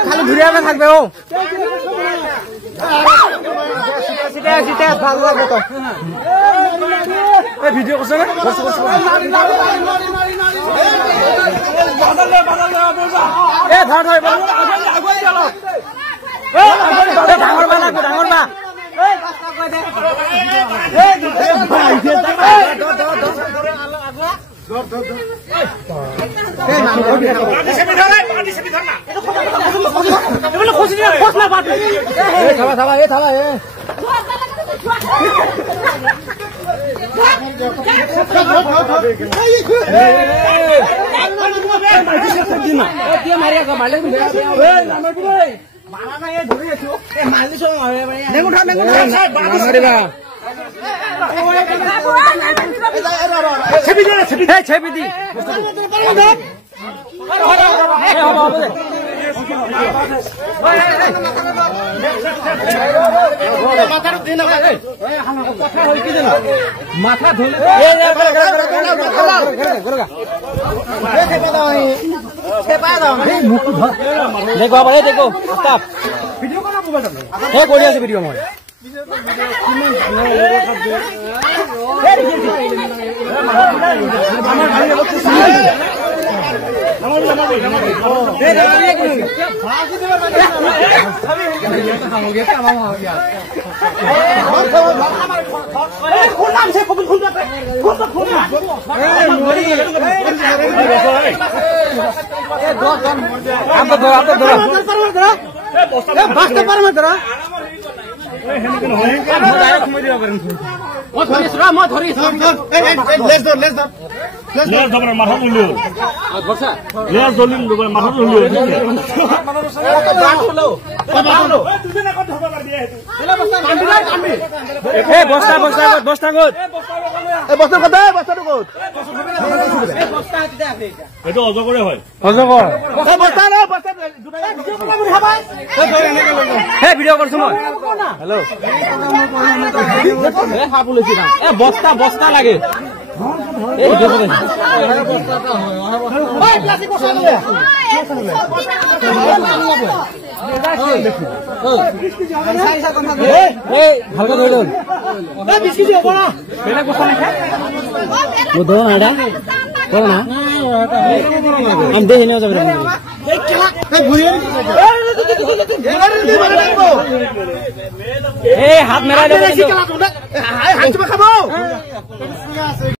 খালি ঘুরিয়াবে থাকবে ও ভাল লাগবে তো ভিডিও করছে না ডাঙর বা লাগবে ডাঙর বা মাথা ধুলে দেখো দেখো ভিডিও আছে ভিডিও মই অজগৰে হয় অজগৰ ভিডিও কৰছো মই হেল্ল' বস্তা বস্তা লাগে ভালকে ধৰি লল হাত মেৰাই